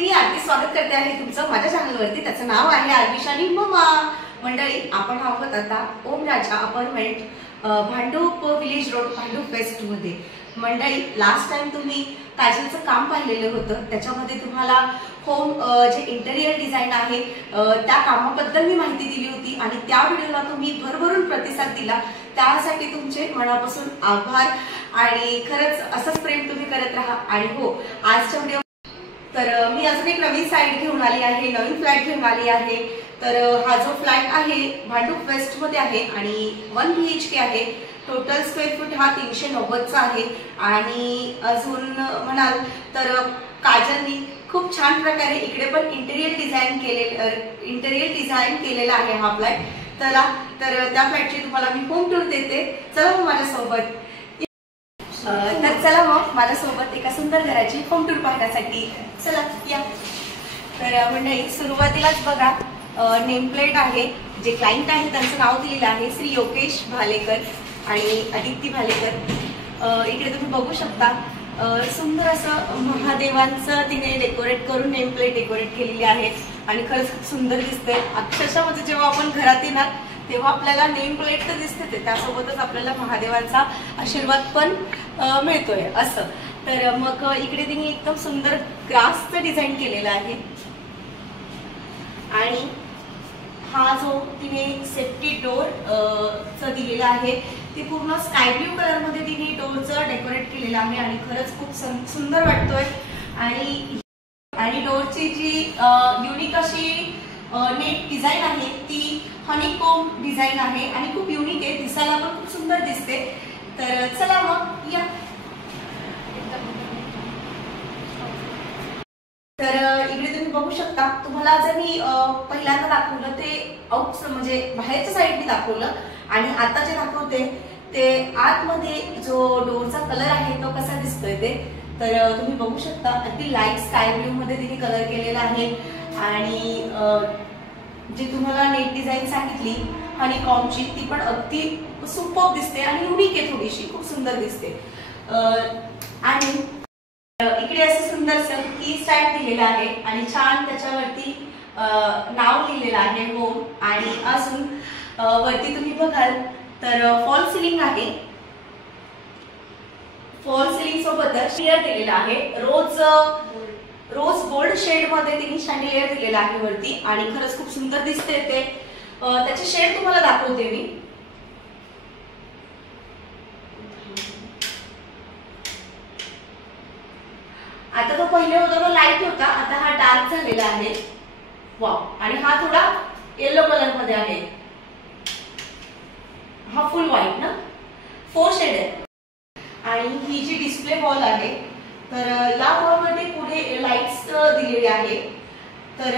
मी आरती स्वागत करते आहे तुमचं माझ्या चॅनलवरती। त्याचं नाव आहे आरविशा आणि मम्मा। मंडळी, आपण आहोत आता Om Raja apartment, Bhandup village road, Bhandup west मध्ये। मंडळी, लास्ट टाइम तुम्ही काजलचं काम पाहिलेलं होतं, त्याच्यामध्ये तुम्हाला होम जे इंटेरियर डिझाइन आहे त्या कामाबद्दल मी माहिती दिली होती आणि त्या व्हिडिओला तुम्ही भरभरून प्रतिसाद दिला, त्यासाठी तुमचे मनापासून आभार। आणि खरंच असंच प्रेम तुम्ही करत राहा। आणि हो, आजच्या व्हिडिओ तर मी अजून एक नवीन साइट घेऊन आली आहे, नवीन फ्लॅट घेऊन आली आहे। तर हा जो फ्लॅट आहे भांडूप वेस्ट मध्ये आहे आणि 1 BHK आहे। टोटल स्क्वेअर फूट हा 390 चा आहे। आणि अजून म्हणाल तर काजलनी खूप छान प्रकारे इकडे पण इंटेरियर डिझाइन केलेला आहे हा फ्लॅट। चला, तर त्या फ्लॅटची तुम्हाला मी होम टूर देते। चला मग माझ्यासोबत। तर चला मग माझ्यासोबत एका सुंदर घराची होम टूर पाहण्यासाठी चला या। तर मंडळी, सुरुवातीलाच बघा नेम प्लेट आहे, जे क्लायंट आहे त्यांचं नाव दिलेलं आहे श्री योगेश भालेकर आणि आदित्य भालेकर। इकडे तुम्ही बघू शकता सुंदर असं महादेवांचं तिने डेकोरेट करून नेम प्लेट डेकोरेट केलेली आहे आणि खरंच खूप सुंदर दिसते। अक्षरशः म्हणजे जेव्हा आपण घरात येणार तेव्हा आपल्याला नेम प्लेट तर दिसते, त्यासोबतच आपल्याला महादेवांचा आशीर्वाद पण मिळतोय असं। तर मग इकडे तिने एकदम सुंदर ग्रासचं डिझाईन केलेलं आहे आणि हा जो तिने सेफ्टी डोर च दिलेला आहे ती पूर्ण स्काय ब्ल्यू कलर मध्ये तिने डोरचं डेकोरेट केलेलं आहे आणि खरंच खूप सुंदर वाटतोय। आणि डोरची जी युनिक अशी नेट डिझाइन आहे ती हनीकोम डिझाइन आहे आणि खूप युनिक आहे, दिसायला पण खूप सुंदर दिसते। तर चला मग या। तर इकडे तुम्ही बघू शकता, तुम्हाला जर मी पहिल्यांदा दाखवलं ते आउट म्हणजे बाहेरच्या साईडने दाखवलं आणि आता जे दाखवते ते आतमध्ये जो डोरचा कलर आहे तो कसा दिसतोय ते। तर तुम्ही बघू शकता अगदी लाईट स्काय ब्ल्यू मध्ये तिने कलर केलेला आहे आणि जी तुम्हाला नेट डिझाईन सांगितली हनीकॉमची ती पण अगदी सुपर दिसते आणि युनिक आहे, थोडीशी खूप सुंदर दिसते। आणि इकडे असं सुंदरसं की स्टँड दिलेलं आहे आणि छान त्याच्यावरती नाव लिहिलेलं आहे होम। आणि अजून वरती तुम्ही बघाल तर फॉल सिलिंग आहे, फॉल सिलिंग सोबतच शेड दिलेला आहे, रोज गोल्ड शेड मध्ये तिने शँडलियर दिलेला आहे वरती आणि खरंच खूप सुंदर दिसते ते। त्याचे शेड तुम्हाला दाखवते मी। आता तो पहिले होता तो लाईट होता, आता हा डार्क झालेला आहे। वाव, आणि हा थोडा येलो कलर मध्ये आहे, हा फुल व्हाईट ना, 4 शेड आहे। आणि ही जी डिस्प्ले वॉल आहे तर या वॉल मध्ये पुढे लाईट्स दिलेली आहे। तर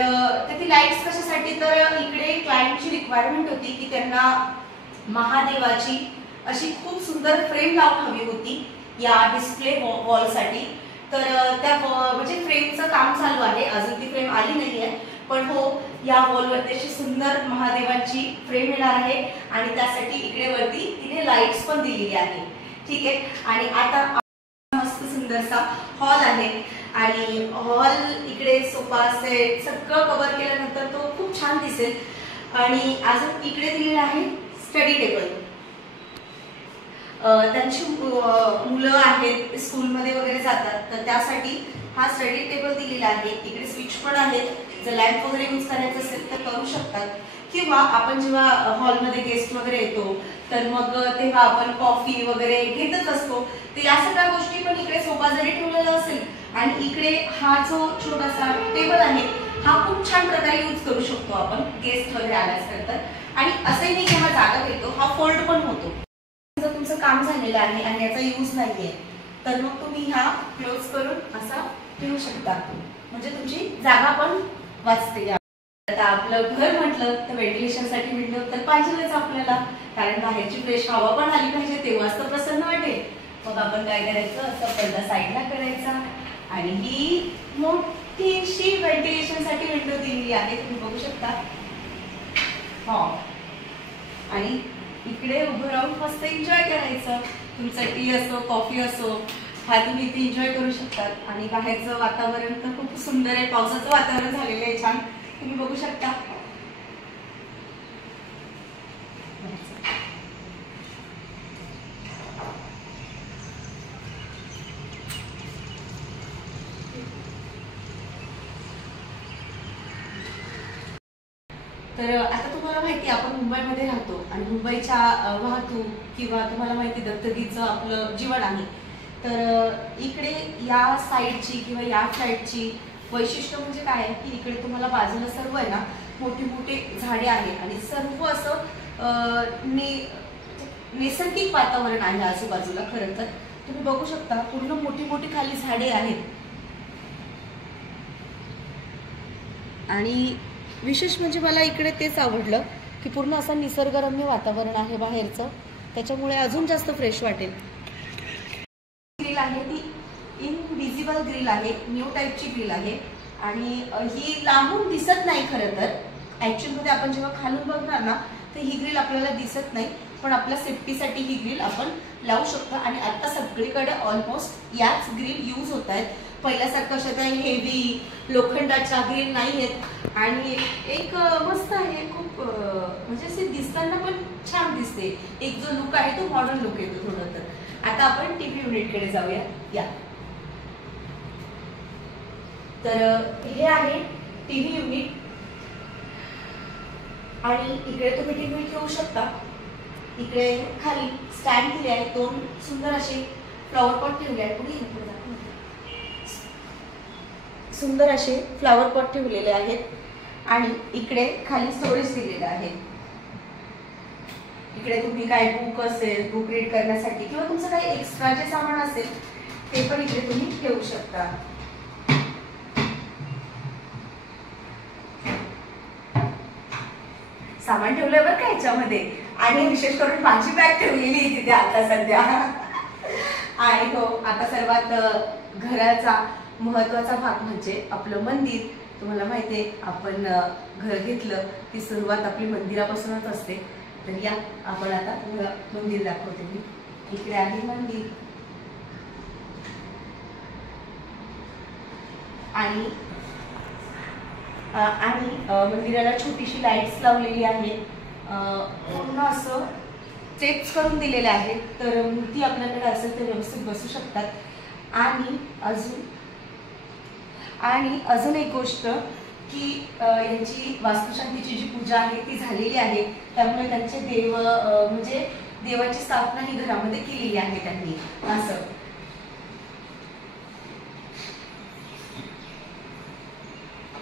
ती लाईट्स कशासाठी, तर इकडे क्लायंटची रिक्वायरमेंट होती की त्यांना महादेवाची अशी खूप सुंदर फ्रेम लावून हवी होती या डिस्प्ले वॉल साठी। तर त्या म्हणजे फ्रेमचं काम चालू आहे, अजून ती फ्रेम आली नाहीये, पण हो या वॉलवरती अशी सुंदर महादेवांची फ्रेम येणार आहे आणि त्यासाठी इकडे वरती तिने लाईट्स पण दिलेली आहे। ठीक आहे, आणि आता मस्त सुंदरसा हॉल आहे आणि हॉल इकडे सोफा सेट सगळं कव्हर केल्यानंतर तो खूप छान दिसेल। आणि अजून इकडे दिलेलं आहे स्टडी टेबल। त्यांची मुलं आहेत स्कूलमध्ये वगैरे जातात तर त्यासाठी हा स्टडी टेबल दिलेला आहे। इकडे स्विच पण आहेत, जर लॅम्प वगैरे यूज करायचं असेल तर करू शकतात, किंवा आपण जेव्हा हॉलमध्ये गेस्ट वगैरे येतो तर मग तेव्हा आपण कॉफी वगैरे घेतच असतो, तर या सगळ्या गोष्टी पण इकडे सोफा जरी ठेवलेला असेल आणि इकडे हा जो छोटासा टेबल आहे हा खूप छान प्रकारे यूज करू शकतो आपण गेस्ट वगैरे आल्यानंतर। आणि असंही नाही की हा जागा घेतो, हा फोल्ड पण होतो। जर तुमचं काम झालेलं आहे आणि याचा यूज नाहीये तर मग तुम्ही हा क्लोज करून असा ठेवू शकता, म्हणजे तुमची जागा पण वाचते। आता आपलं घर म्हटलं तर व्हेंटिलेशन साठी विंडो तर पाहिजेच आपल्याला, कारण बाहेरची फ्रेश हवा पण आली पाहिजे, तेव्हाच तर प्रसन्न वाटेल। मग आपण काय करायचं, असं पडदा साईडला करायचा आणि ही मोठीशी व्हेंटिलेशन साठी विंडो दिलेली आहे, तुम्ही बघू शकता। हो, आणि इकडे उभं राहून मस्त एन्जॉय करायचं, तुमचं टी असो कॉफी असो हा तुम्ही इथे एन्जॉय करू शकतात। आणि बाहेरचं वातावरण तर खूप सुंदर आहे, पावसाचं वातावरण झालेलं आहे छान, तुम्ही बघू शकता। तर आता तुम्हाला माहिती आपण मुंबईमध्ये राहतो आणि मुंबईच्या वाहतूक किंवा तुम्हाला माहिती दत्तगीचं आपलं जीवन आहे। तर इकडे या साईडची किंवा या फ्लॅटची वैशिष्ट्य म्हणजे काय आहे की इकडे तुम्हाला बाजूला सर्व आहे ना मोठी मोठी झाडे आहेत आणि सर्व असं नैसर्गिक वातावरण आहे आजूबाजूला। खरं तर तुम्ही बघू शकता पूर्ण मोठी मोठी खाली झाडे आहेत आणि विशेष म्हणजे मला इकडे तेच आवडलं की पूर्ण असं निसर्गरम्य वातावरण आहे बाहेरचं, त्याच्यामुळे अजून जास्त फ्रेश वाटेल। ग्रिल आहे ती इनविजिबल ग्रिल आहे, न्यू टाईपची ग्रिल आहे आणि ही लांबून दिसत नाही। खरं तर ऍक्च्युअल मध्ये आपण जेव्हा खालून बघणार ना तर ही ग्रिल आपल्याला दिसत नाही, पण आपल्या सेफ्टीसाठी ही ग्रिल आपण लावू शकतो आणि आता सगळीकडे ऑलमोस्ट याच ग्रिल यूज होत आहेत। पहिल्यासारखं अशा त्या हेवी लोखंडाच्या ग्रिल नाही आहेत आणि एक मस्त आहे, खूप म्हणजे असे दिसताना पण छान दिसते। एक जो लुक आहे तो मॉडर्न लुक येतो थोडं। तर आता आपण टीव्ही युनिटकडे जाऊया या। तर हे आहे टीव्ही युनिट आणि इकडे तुम्ही टीव्ही ठेवू शकता। इकडे खाली स्टँड दिले आहे, दोन सुंदर असे फ्लॉवर पॉट ठेवले आहेत, पुढे सुंदर असे फ्लॉवर पॉट ठेवलेले आहेत आणि इकडे खाली स्टोरेज दिलेलं आहे। इकडे तुम्ही काय बुक असेल, बुक रीड करण्यासाठी किंवा तुमचं काही एक्स्ट्रा जे सामान असेल ते पण इकडे तुम्ही ठेवू शकता। सामान ठेवलंय बरं का याच्यामध्ये आणि विशेष करून माझी बॅग ठेवलेली तिथे आता सध्या। आणि हो, आता सर्वात घराचा महत्वाचा भाग म्हणजे आपलं मंदिर। तुम्हाला माहितीये आपण घर घेतलं की सुरुवात आपली मंदिरापासूनच असते। तर या आपण आता मंदिर दाखवते मी। इकडे आहे मंदिर आणि मंदिराला छोटीशी लाईट्स लावलेली आहे, पूर्ण असं स्टेप्स करून दिलेले आहेत, तर मूर्ती आपल्याकडे असेल तर व्यवस्थित बसू शकतात। आणि अजून एक गोष्ट की यांची वास्तुशांतीची जी पूजा आहे ती झालेली आहे, त्यामुळे त्यांचे देव म्हणजे देवाची स्थापना ही घरामध्ये केलेली आहे त्यांनी असं।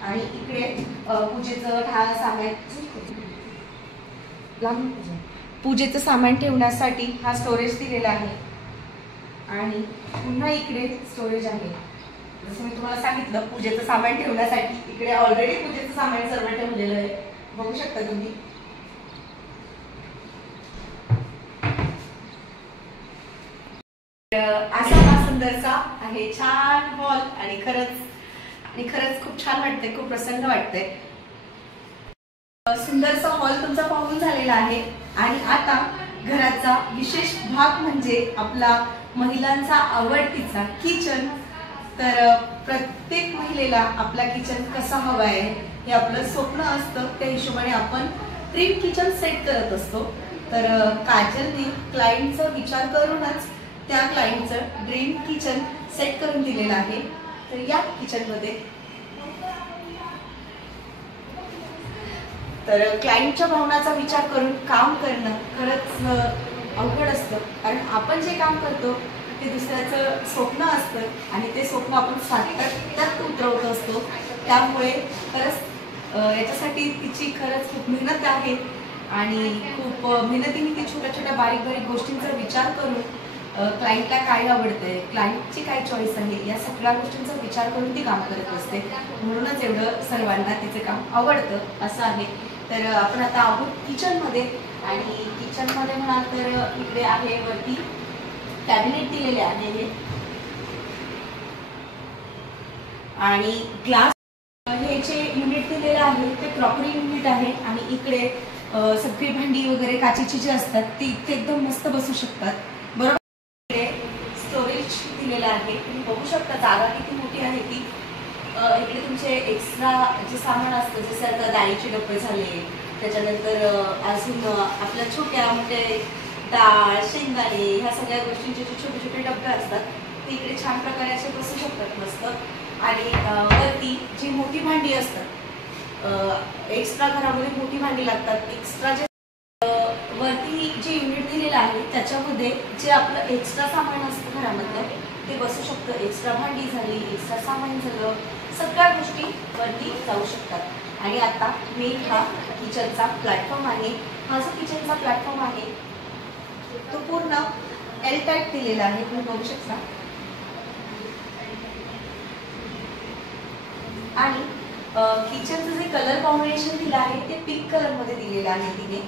आणि इकडे पूजेचं सामान ठेवण्यासाठी हा स्टोरेज दिलेला आहे आणि पुन्हा इकडे स्टोरेज आहे। जसं मी तुम्हाला सांगितलं पूजेचं सामान ठेवण्यासाठी इकडे ऑलरेडी पूजेचं सामान सर्व ठेवलेलं आहे, बघू शकता तुम्ही। असा हा सुंदरसा आहे छान हॉल आणि खरंच खूप छान वाटतंय, खूप प्रसन्न वाटतंय। सुंदरसा हॉल तुमचा पाहून झालेला आहे आणि आता घराचा विशेष भाग म्हणजे आपला महिलांचा आवडतीचा किचन। तर प्रत्येक महिलेला आपला किचन कसा हवा आहे हे आपलं स्वप्न असतं, त्या हिशोबाने आपण ड्रीम किचन सेट करत असतो। तर काजलने क्लायंटचा विचार करूनच त्या क्लायंटचं ड्रीम किचन सेट करून दिलेलं आहे। तर या किचन मध्ये तर क्लायंटच्या भावनाचा विचार करून काम करणं खरंच अवघड असतं, कारण आपण जे काम करतो ते दुसऱ्याचं स्वप्न असतं आणि ते स्वप्न आपण सातत्यात उतरवत असतो। त्यामुळे खरंच याच्यासाठी तिची खरंच खूप मेहनत आहे आणि खूप मेहनतीने ती छोट्या छोट्या बारीक बारीक गोष्टींचा विचार करून क्लायंटला काय आवडतंय, क्लायंटची काय चॉईस आहे, या सगळ्या गोष्टींचा विचार करून ती काम करत असते। म्हणूनच एवढं सर्वांना तिचे काम आवडतं असं आहे। तर आपण आता आहोत किचनमध्ये आणि किचनमध्ये म्हणाल तर इकडे आहे वरती कॅबिनेट दिलेले आहे हे आणि ग्लास हे जे युनिट दिलेलं आहे ते क्रॉकरी युनिट आहे आणि इकडे सगळी भांडी वगैरे काचेची जी असतात ती इथे एकदम मस्त बसू शकतात, बरोबर। इकडे स्टोरेज दिलेलं आहे जागा किती मोठी आहे ती. इकडे तुमचे एक्स्ट्रा जे सामान असतं, जसे आता डाळीचे डबे झाले, त्याच्यानंतर अजून आपल्या छोट्या मोठे डाळ, शेंगदाणे, ह्या सगळ्या गोष्टींचे जे छोटे छोटे डबे असतात ते इकडे छान प्रकारे असे बसू शकतात मस्त. आणि वरती जी मोठी भांडी असतात, एक्स्ट्रा घरामध्ये मोठी भांडी लागतात, एक्स्ट्रा जे वरती जे युनिट दिलेलं आहे त्याच्यामध्ये जे आपलं एक्स्ट्रा सामान असतं घरामधलं ते बसू शकतं. एक्स्ट्रा भांडी झाली, एक्स्ट्रा सामान झालं, सगळ्या गोष्टी वरती जाऊ शकतात. आणि आता मेन हा किचनचा प्लॅटफॉर्म आहे. हा जो किचनचा प्लॅटफॉर्म आहे तो पूर्ण एल टाईप दिलेला आहे, तुम्ही बघू शकता. आणि किचनचं जे कलर कॉम्बिनेशन दिलं आहे ते पिंक कलर मध्ये दिलेलं आहे तिने.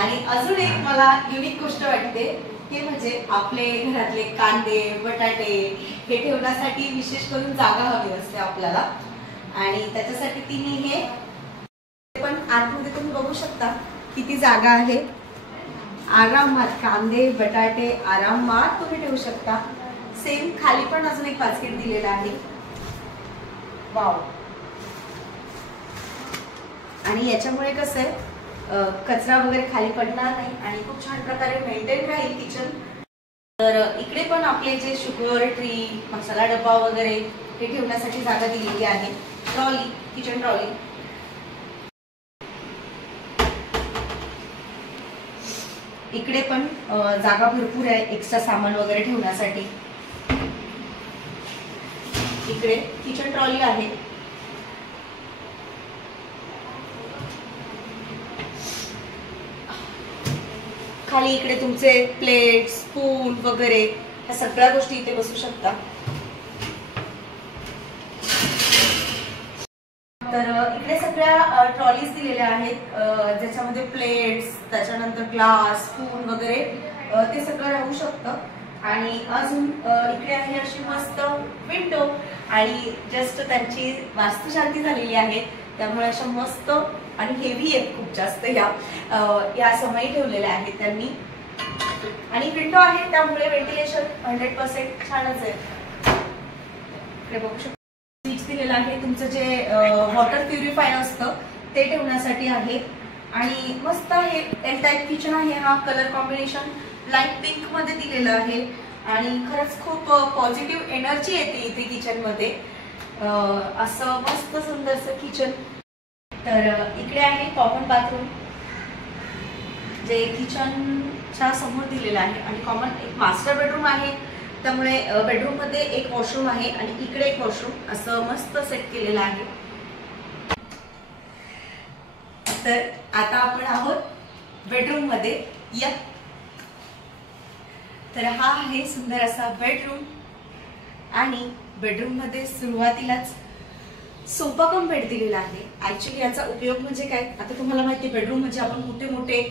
आणि अजून एक मला युनिक गोष्ट वाटते ते म्हणजे आपले घरातले कांदे, बटाटे हे ठेवण्यासाठी विशेष करून जागा हवी असते आपल्याला. आणि त्याच्यासाठी तिने हे पण आतमध्ये तुम्ही बघू शकता किती जागा आहे. आरामात कांदे, बटाटे आरामात तुम्ही ठेवू शकता. सेम खाली पण अजून एक बास्केट दिलेला आहे. वाव. आणि याच्यामुळे कसं आहे, कचरा वगैरे खाली पडणार नाही आणि खूप छान प्रकारे मेंटेन राहील किचन. तर इकडे पण आपले जे शुगर ट्री, मसाला डब्बा वगैरे हे ठेवण्यासाठी जागा दिलेली आहे. Trolley, kitchen trolley. इकडे पण जागा भरपूर आहे एक्स्ट्रा सामान वगैरे ठेवण्यासाठी. इकडे किचन ट्रॉली आहे. खाली इकडे तुमचे प्लेट, स्पून वगैरे ह्या सगळ्या गोष्टी इथे बसू शकता. तर इकडे सगळ्या ट्रॉलीज दिलेल्या आहेत, ज्याच्यामध्ये प्लेट्स, त्याच्यानंतर ग्लास, स्पून वगैरे ते सगळं राहू शकतं. आणि अजून इकडे आहे अशी मस्त विंडो. आणि जस्ट त्यांची वास्तुशांती झालेली आहे त्यामुळे अशा मस्त आणि हेवी आहेत खूप जास्त या समयी ठेवलेल्या आहेत त्यांनी. आणि विंडो आहे त्यामुळे व्हेंटिलेशन 100% छानच आहे. इकडे बघू शकता स्विच दिलेला आहे, तुमचं जे वॉटर प्युरिफायर असतं ते ठेवण्यासाठी आहे. आणि मस्त आहे, एल टाईप किचन आहे. हा कलर कॉम्बिनेशन लाईट पिंक मध्ये दिलेला आहे. आणि खरंच खूप पॉझिटिव्ह एनर्जी येते इथे किचन मध्ये. असं मस्त सुंदरसं किचन. तर इकडे आहे कॉमन बाथरूम, जे किचनच्या समोर दिलेलं आहे. आणि कॉमन एक मास्टर बेडरूम आहे, त्यामुळे बेडरूम मध्ये एक वॉशरूम आहे आणि इकडे एक वॉशरूम असं मस्त सेट केलेलं आहे. तर आता आपण आहोत बेडरूम मध्ये. या तर हा आहे सुंदर असा बेडरूम. आणि बेडरूम मध्ये सुरुवातीलाच सोफा कम बेड दिलेला आहे. ऍक्च्युली याचा उपयोग म्हणजे काय, आता तुम्हाला माहिती बेडरूम म्हणजे आपण मोठे मोठे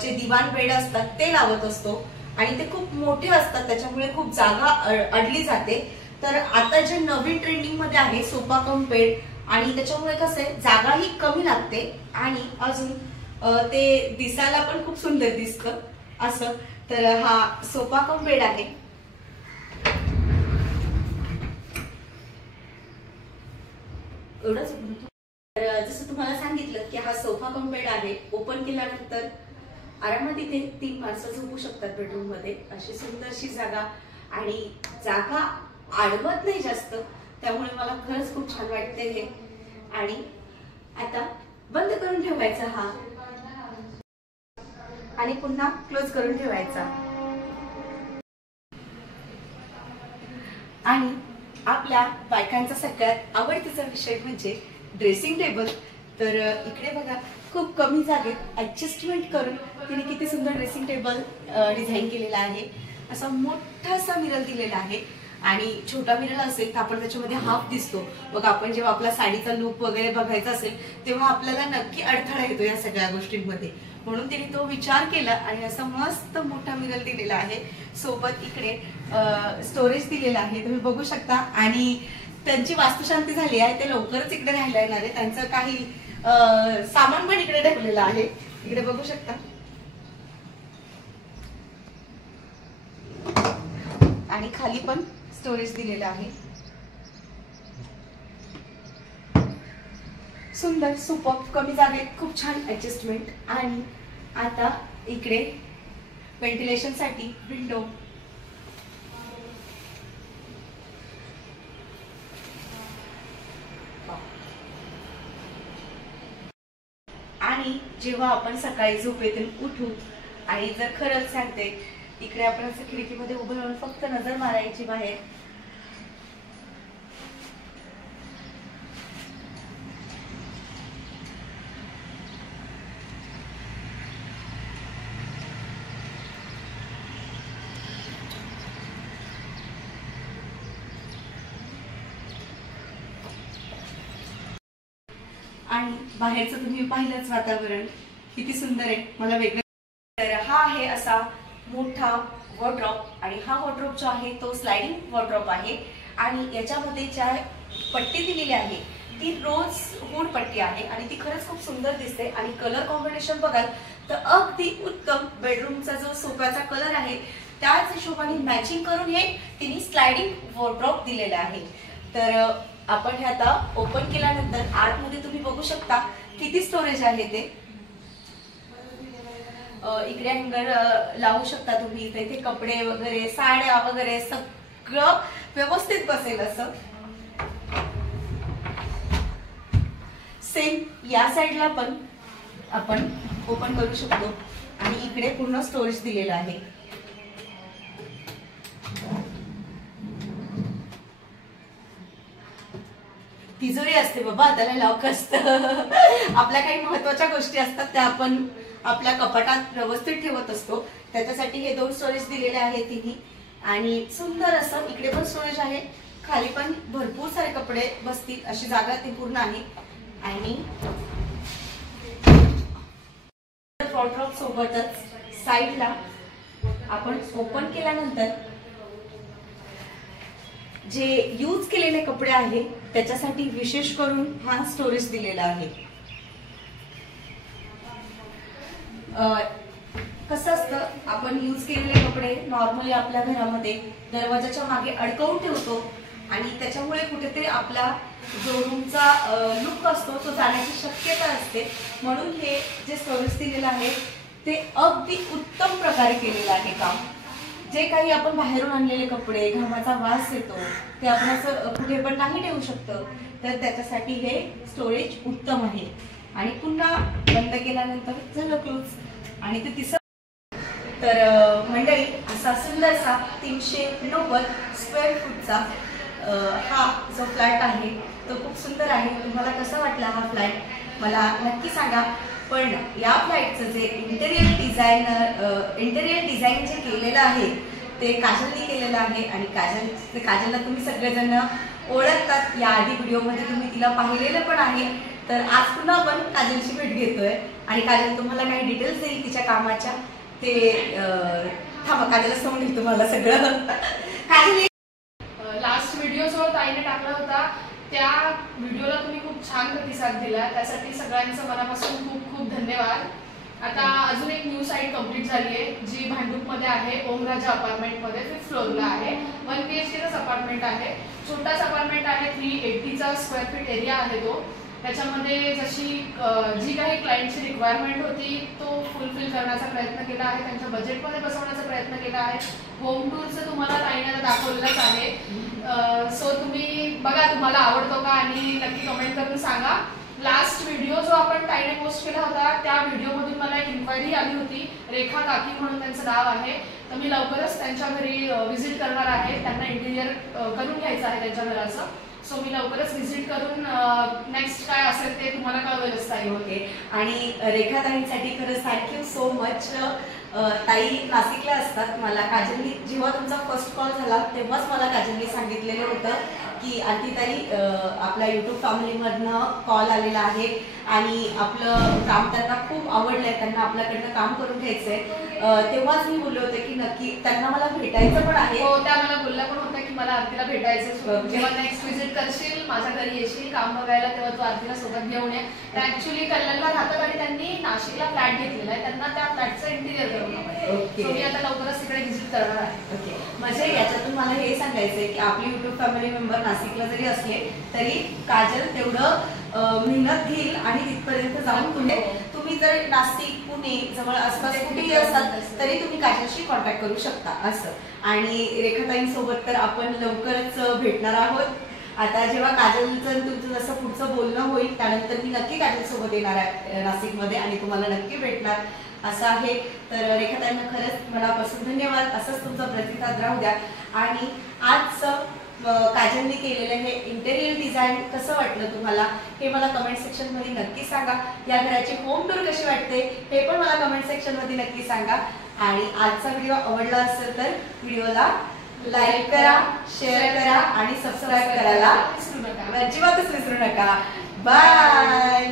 जे दिवाण बेड असतात ते लावत असतो आणि ते खूप मोठे असतात, त्याच्यामुळे खूप जागा अडली जाते. तर आता जे नवीन ट्रेंडिंग मध्ये आहे सोफा कम बेड, आणि त्याच्यामुळे कसं आहे जागाही कमी लागते आणि अजून ते दिसायला पण खूप सुंदर दिसतं असं. तर हा सोफा कम बेड आहे. एवढंच. तर जसं तुम्हाला सांगितलं की हा सोफा कम बेड आहे. ओपन केल्यानंतर आरामात इथे 3 माणसं झोपू शकतात बेडरूम मध्ये. अशी सुंदरशी जागा आणि जागा आडवत नाही जास्त, त्यामुळे मला खरंच खूप छान वाटते हे. आणि आता बंद करून ठेवायचा हा आणि पुन्हा क्लोज करून ठेवायचा. आणि आपल्या बायकांचा सगळ्यात आवडतीचा विषय म्हणजे ड्रेसिंग टेबल. तर इकडे बघा खूप कमी जागेत ऍडजस्टमेंट करून तिने किती सुंदर ड्रेसिंग टेबल डिझाईन केलेला आहे. असा मोठासा मिरर दिलेला आहे. आणि छोटा मिरर असेल तर आपण त्याच्यामध्ये हाफ दिसतो. मग आपण जेव्हा आपला साडीचा लुक वगैरे बघायचा असेल तेव्हा आपल्याला नक्की अडथळा येतो या सगळ्या गोष्टींमध्ये. म्हणून तिने तो विचार केला आणि असा मस्त मोठा मिरर दिलेला आहे. सोबत इकडे स्टोरेज दिलेला आहे, तुम्ही बघू शकता. आणि त्यांची वास्तुशांती झाली आहे, ते लवकरच इकडे राहायला येणार आहे. त्यांचं काही सामान पण इकडे ठेवलेलं आहे, इकडे बघू शकता. आणि खाली पण स्टोरेज दिलेलं आहे. सुंदर सुपर, कमी जागेत खूप छान ऍडजस्टमेंट. आणि आता इकडे व्हेंटिलेशन साठी विंडो. आणि जेव्हा आपण सकाळी झोपेतून उठू आणि जर खरंच सांगते, इकडे आपण असं खिडकीमध्ये उभं राहून फक्त नजर मारायची बाहेर, आणि बाहेरचं तुम्ही पाहिलंच वातावरण किती सुंदर आहे, मला वेगळं. तर हा आहे असा मोठा वॉर्डरोब. आणि हा वॉर्डरोब जो आहे तो स्लायडिंग वॉर्डरोब आहे. आणि याच्यामध्ये ज्या पट्टी दिलेली आहे ती रोज हुड पट्टी आहे आणि ती खरंच खूप सुंदर दिसते. आणि कलर कॉम्बिनेशन बघाल तर अगदी उत्तम. बेडरूमचा जो सोफ्याचा कलर आहे त्याच हिशोबाने मॅचिंग करून हे तिने स्लायडिंग वॉर्डरोब दिलेलं आहे. तर आपण हे आता ओपन केल्यानंतर आतमध्ये तुम्ही बघू शकता किती स्टोरेज आहे ते. इकडे हँगर लावू शकता तुम्ही, इथे कपडे वगैरे, साड्या वगैरे सगळं व्यवस्थित बसेल असं. सेम या साईडला पण आपण ओपन करू शकतो आणि इकडे पूर्ण स्टोरेज दिलेलं आहे. तिजोरी असते बाबा, त्याला लॉक असतं. आपल्या काही महत्वाच्या गोष्टी असतात त्या आपण आपल्या कपाटात व्यवस्थित ठेवत असतो, त्याच्यासाठी हे 2 स्टोरेज दिलेले आहे तिन्ही. आणि सुंदर असं इकडे पण स्टोरेज आहे, खाली पण भरपूर सारे कपडे बसतील अशी जागा ती पूर्ण आहे. आणि वॉर्डरोब सोबतच साईडला आपण ओपन केल्यानंतर जे यूज केलेले कपडे आहे त्याच्यासाठी विशेष करून हा स्टोरेज दिलेला आहे. कसं असतं, आपण यूज केलेले कपडे नॉर्मली आपल्या घरामध्ये दरवाजाच्या मागे अडकवून ठेवतो आणि त्याच्यामुळे कुठेतरी आपला जो रूमचा लुक असतो तो जाण्याची शक्यता असते. म्हणून हे जे स्टोरेज दिलेलं आहे ते अगदी उत्तम प्रकारे केलेलं आहे काम. जे काही आपण बाहेरून आणलेले कपडे, घामाचा वास येतो, ते आपण असं कुठे पण नाही ठेवू शकतो, तर त्याच्यासाठी हे स्टोरेज उत्तम आहे. आणि पुन्हा बंद केल्यानंतर झालं क्लोज. आणि ते तर मंडळी असा सुंदरसा 390 स्क्वेअर फूटचा हा जो फ्लॅट आहे तो खूप सुंदर आहे. तुम्हाला कसा वाटला हा फ्लॅट मला नक्की सांगा. पण या फ्लॅटचं जे इंटेरियर डिझाईन जे केलेलं आहे ते काजलने केलेलं आहे. आणि काजलला तुम्ही सगळेजण ओळखतात, या आधी व्हिडिओमध्ये तुम्ही तिला पाहिलेलं पण आहे. तर आज पुन्हा आपण काजलची भेट घेतोय आणि काजल तुम्हाला काही डिटेल्स देईल तिच्या कामाच्या. ते थांबा, काजल सांगून तुम्हाला सगळं. काजल, लास्ट व्हिडिओ जो ताईने टाकला होता त्या व्हिडिओला तुम्ही खूप छान प्रतिसाद दिला, त्यासाठी सगळ्यांचं मनापासून खूप खूप धन्यवाद. आता अजून एक न्यू साईट कंप्लीट झाली आहे जी भांडूपमध्ये आहे, ओमराजा अपार्टमेंटमध्ये 5th फ्लोअरला आहे. 1 BHKचाच अपार्टमेंट आहे, छोटाच अपार्टमेंट आहे. 380चा स्क्वेअर फीट एरिया आहे तो. त्याच्यामध्ये जी काही क्लायंटची रिक्वायरमेंट होती तो फुलफिल करण्याचा प्रयत्न केला आहे, त्यांच्या बजेटमध्ये बसवण्याचा प्रयत्न केला आहे. होम टूरचं तुम्हाला ताईने दाखवलेलंच आहे. सो तुम्ही बघा तुम्हाला आवडतो का आणि नक्की कमेंट करून सांगा. लास्ट व्हिडिओ जो आपण ताईने पोस्ट केला होता त्या व्हिडिओमधून मला एक इन्क्वायरी आली होती. रेखा काकी म्हणून त्यांचं नाव आहे. तर मी लवकरच त्यांच्या घरी व्हिजिट करणार आहे. त्यांना इंटिरियर करून घ्यायचं आहे त्यांच्या घराचं. सो मी लवकरच व्हिजिट करून नेक्स्ट काय असेल ते तुम्हाला कळवेलच ताई. ओके. आणि रेखा ताईंसाठी खरंच थँक्यू सो मच. ताई नाशिकला असतात. मला काजलनी जेव्हा तुमचा फर्स्ट कॉल झाला तेव्हाच मला काजलनी सांगितलेलं होतं की आंटी ताई आपल्या यूट्यूब फॅमिलीमधनं कॉल आलेला आहे आणि आपलं काम त्यांना खूप आवडलंय, त्यांना आपल्याकडनं काम करून घ्यायचंय. तेव्हाच मी बोलले होते की नक्की त्यांना मला भेटायचं पण आहे. हो, त्या मला बोलल्या पण होत्या की मला आरतीला भेटायचं. जेव्हा नेक्स्ट विजिट करशील, माझ्या घरी येशील काम बघायला, तेव्हा तू आरतीला सोबत घेऊन ये. त्या ऍक्च्युली कल्याणला राहतात आणि त्यांनी नाशिकला फ्लॅट घेतलेला आहे. त्यांना त्या फ्लॅटचं इंटिरियर करून मी आता लवकरच तिकडे व्हिजिट करणार आहे. ओके, म्हणजे याच्यातून मला हे सांगायचंय की आपली युट्यूब फॅमिली मेंबर नाशिकला जरी असले तरी काजल तेवढं मेहनत घेईल आणि तिथपर्यंत जाऊन तुम्ही जर नाशिक पुणे जवळ आसपास कुठेही असाल तरी तुम्ही काजलशी कॉन्टॅक्ट करू शकता असं. आणि रेखाताईंसोबत तर आपण लवकरच भेटणार आहोत. आता जेव्हा काजलचं तुमचं जसं पुढचं बोलणं होईल त्यानंतर मी नक्की काजलसोबत येणार आहे नाशिकमध्ये आणि तुम्हाला नक्की भेटणार असं आहे. तर रेखाताईंना खरंच मनापासून धन्यवाद. असंच तुमचा प्रतिसाद राहू द्या. आणि आजचं काजलने केलेलं हे इंटेरियर डिझाईन कसं वाटलं तुम्हाला हे मला कमेंट सेक्शन मध्ये नक्की सांगा. या घराची होम टूर कशी वाटते हे पण मला कमेंट सेक्शन मध्ये नक्की सांगा. आणि आजचा व्हिडिओ आवडला असेल तर व्हिडिओला लाईक करा, शेअर करा आणि सबस्क्राईब करायला अजिबातच विसरू नका. बाय.